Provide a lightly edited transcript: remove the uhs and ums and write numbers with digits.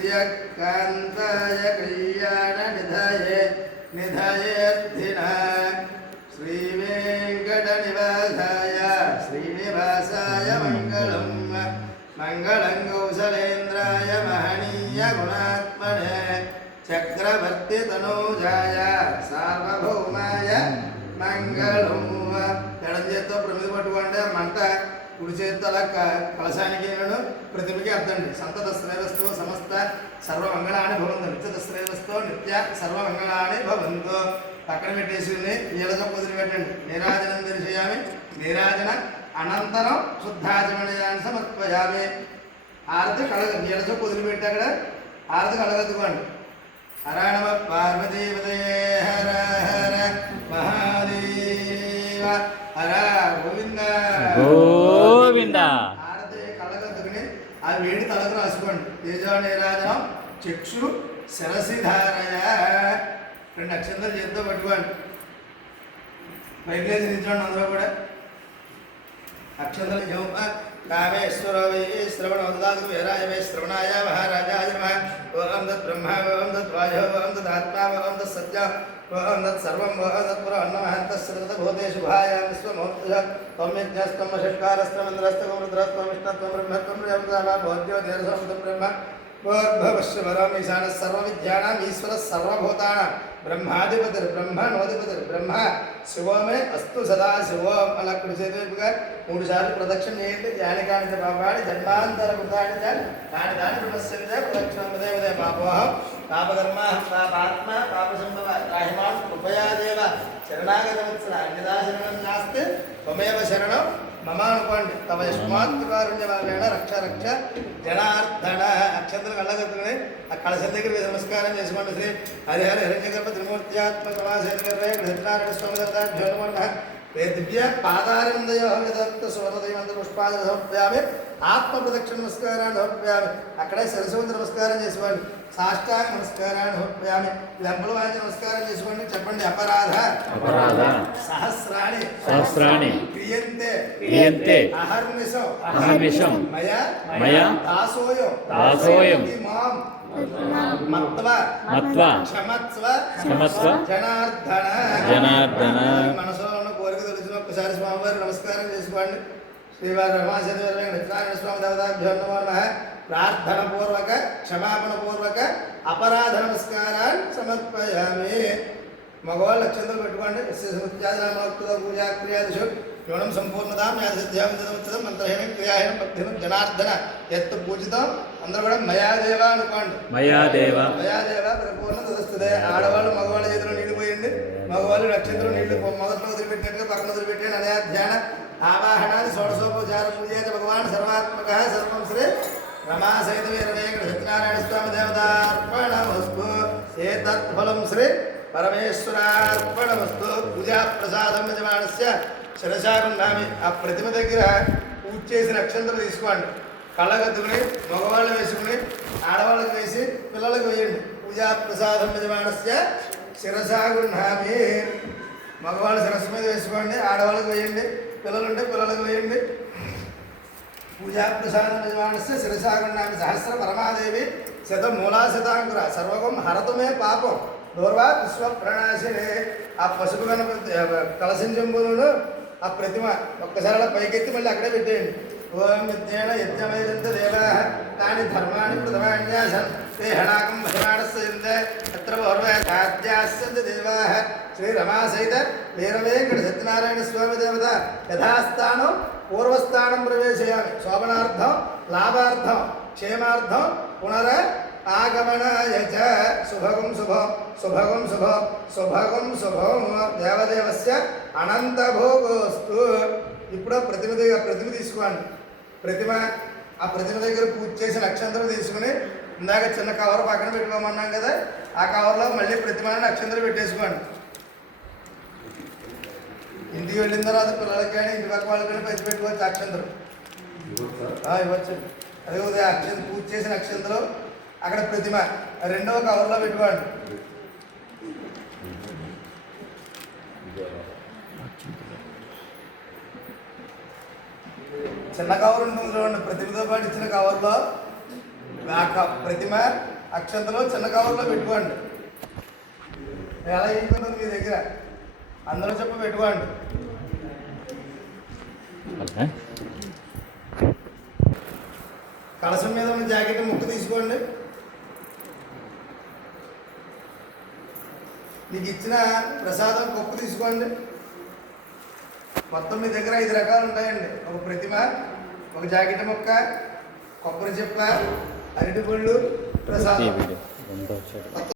శ్రియకాంతాయ కళ్యాణ నిధయేర్థిన శ్రీవేంకట నివాసాయ శ్రీనివాసాయ మంగళం మంగళం కౌసలేంద్రాయ మహనీయ గుణాత్మనే చక్రవర్తి తనూజాయ సార్వభౌమాయ మంగళం. ఎడం చేత్తో ప్రమిది పట్టుకోండి. మంట కుడి చేత్తో అలా కలశానికి ప్రతిమకి అర్థండి. సంతత శ్రేయస్తో సమస్త సర్వమంగళాన్ని భవంతు. నిత్యత శ్రేయస్తో నిత్య సర్వమంగళాన్ని భవంతు. పక్కన పెట్టేసి నీళ్ళతో వదిలిపెట్టండి. నీరాజనం దర్శయామి. నీరాజన అనంతరం శుద్ధాచమనయాన్ని సమర్పయామి. ఆరతి నీళ్ళతో వదిలిపెట్టి అక్కడ ఆరతి కలగద్దుకోండి. హర నమ పార్వతీపతయే హర హర మహాదేవ హర గోవింద గోవింద. ఆరతి కళ్ళగద్దుకుని ఆ వేడి తలకు రాసుకోండి. తేజో నీరాజనం చక్షు శరసిధారయ. 2 అక్షంతలు చేతితో పట్టుకోండి. పైకి లేచి నిల్చోండి. అందరూ కూడా అక్షంతలు జమ కామేశ్వర వై శ్రవణోదాసు వీరాయ వై శ్రవణాయ మహారాజాయ నమః. ఓం తత్ బ్రహ్మ ఓం తత్ వాయో ఓం తత్ ఆత్మా ఓం తత్ సత్యం ఓం తత్ సర్వం ఓం తత్ పురాణమః. తస్సృత భూతే శుభాయ విశ్వమూర్తిః త్వం యజ్ఞస్త్వం షట్కారస్త్వం ఇంద్రస్త్వం రుద్రస్త్వం విష్ణుత్వం బ్రహ్మత్వం ప్రియంకరః భోజ్యో దేవసంతం బ్రహ్మ భూర్భువస్సువరం ఈశానः సర్వవిద్యానాం ఈశ్వరः సర్వభూతానాం బ్రహ్మాధిపతిర్ బ్రహ్మణోధిపతిర్ బ్రహ్మ శివమే అస్తు సదా శివం. అలా కుడి చేతిగా 3 సార్లు ప్రదక్షిణ చేయండి. ధ్యానికాని పాపాడి జన్మాంతర కృతాని దాని దాని ప్రదక్షిణ ప్రదక్షిణే పాపోహం పాపకర్మ పాపాత్మ పాపసంభవ రాహిమాన్ కృపయా దేవ శరణాగతవత్సల అన్యదా శరణం నాస్తి త్వమేవ శరణం మమ అనుకోండి. తమ యస్మాత్ కారుణ్యవారేణ రక్ష రక్ష జనార్దన. అక్షంతలు కళ్ళగత్తుకుని ఆ కళశం దగ్గర నమస్కారం చేసుకోండి. శ్రీ హరిహర హిరణ్యగర్భ త్రిమూర్త్యాత్మకమాసేనారాయణ స్వామి దత్తాభ్యోన్మన్న దివ్య పాదారందయో విదత్త సువర్ణదయమంత పుష్పాలు సమర్ప్యామి. ఆత్మ ప్రదక్షిణ నమస్కారాన్ని సమర్ప్యామి. అక్కడే సరస్వతి నమస్కారం చేసుకోండి. సాష్టాంగ నమస్కారాన్ని సమర్ప్యామి. లెంపలు వాయించి నమస్కారం చేసుకోండి. చెప్పండి. అపరాధ అపరాధ సహస్రాణి సహస్రాణి క్రియంతే క్రియంతే అహర్నిశం అహర్నిశం మయా మయా దాసోయం దాసోయం మాం మత్వ మత్వ క్షమత్వ క్షమస్వ జనార్దన. జనార్దన. మనసులో ఉన్న కోరిక తెలిసిన ఒక్కసారి స్వామివారి నమస్కారం చేసుకోండి. శ్రీవారి రమాశంకర నిత్యారాయణ స్వామి దేవతాభ్యో నమో నమః. ప్రార్థన పూర్వక క్షమాపణ పూర్వక అపరాధ నమస్కారాన్ని సమర్పయామి. మగవాళ్ళు అక్షంతలు పెట్టుకోండి. స్మృత్యాదినామోక్త పూజా క్రియాదిషు యోనం సంపూర్ణతాం యాదిధ్యావించదం మంత్రహీనం క్రియాహీనం భక్తిహీనం జనార్దన ఎత్తు పూజితం. అందరూ కూడా మయాదేవ అనుకోండి. మయాదేవ మయాదేవ పరిపూర్ణ తదస్తుదే. ఆడవాళ్ళు మగవాళ్ళ చేతిలో నీళ్లు పోయండి. మగవాళ్ళు నక్షత్రం నీళ్లు మొదట్లో వదిలిపెట్టినట్టుగా పక్కన వదిలిపెట్టాను. అదే ధ్యాన ఆవాహనాది షోడశోపచార పూజేత భగవాన్ సర్వాత్మక సర్వం శ్రీ రమాసహిత వీరవేంకట సత్యనారాయణ స్వామి దేవతార్పణమస్తు. ఏతత్ఫలం శ్రీ పరమేశ్వరార్పణమస్తు. పూజా ప్రసాదం యజమానస్య శిరశాగున్నామి. ఆ ప్రతిమ దగ్గర పూజ చేసిన అక్షంతలు తీసుకోండి. కళ్ళగద్దుకుని మగవాళ్ళు వేసుకుని ఆడవాళ్ళకి వేసి పిల్లలకు వేయండి. పూజా ప్రసాదం యజమానస్య శిరశాగున్నామి. మగవాళ్ళు శిరస్సు మీద వేసుకోండి. ఆడవాళ్ళకి వేయండి. పిల్లలుంటే పిల్లలకు వేయండి. పూజా ప్రసాదం యజమానస్య శిరశాగున్నామి. సహస్ర పరమాదేవి శతమూలా శతాంకుర సర్వగం హరతుమే పాపం దూర్వా విశ్వప్రణాశినే. ఆ పసుపు గణపతి కలశం చెంబులను ఆ ప్రతిమ ఒక్కసారి అలా పైకెత్తి మళ్ళీ అక్కడే పెట్టేయండి. ఓం విద్యేన యజ్ఞమైదంత దేవా తాని ధర్మాన్ని ప్రథమాన్యాసన్ తే హడాకం భజనాడస్యంతే అత్ర పౌర్వాద్యాస్యంత దేవా. శ్రీ రమాసహిత వీరవేంకట సత్యనారాయణ స్వామి దేవత యథాస్థానం పూర్వస్థానం ప్రవేశయామి. శోభనార్థం లాభార్థం క్షేమార్థం పునర ఆగమనాయ చ. శుభగం శుభం శుభగం శుభం శుభగం శుభం దేవదేవస్య అనంతభోగోస్తు. ఇప్పుడు ప్రతిమ తీసుకోండి. ప్రతిమ ఆ ప్రతిమ దగ్గర పూజ చేసిన అక్షంతలు తీసుకుని ఇందాక చిన్న కవర్ పక్కన పెట్టుకోమన్నాం కదా, ఆ కవర్లో మళ్ళీ ప్రతిమని అక్షంతలు పెట్టేసుకోండి. ఇంటికి వెళ్ళిన తర్వాత పిల్లలకి కానీ ఇంటి పక్క వాళ్ళకి కానీ పెంచి పెట్టుకోవచ్చు అక్షంతలు. ఇవ్వచ్చు. అదే ఉదయం పూజ చేసిన అక్షంతలు అక్కడ ప్రతిమ రెండవ కవర్లో పెట్టుకోండి. చిన్న కవర్ ఉంటుంది చూడండి, ప్రతిమతో పాటు ఇచ్చిన కవర్లో ప్రతిమ అక్షంతలో చిన్న కవర్లో పెట్టుకోండి. ఎలా అయిపోతుంది మీ దగ్గర అందరూ చెప్ప పెట్టుకోండి. కలసం మీద ఉన్న జాకెట్ ముక్కు తీసుకోండి. మీకు ఇచ్చిన ప్రసాదం కప్పు తీసుకోండి. మొత్తం మీ దగ్గర 5 రకాలు ఉంటాయండి. ఒక ప్రతిమ, ఒక జాకెట్ ముక్క, కొబ్బరి చెప్ప, అరటి పళ్ళు, ప్రసాదం.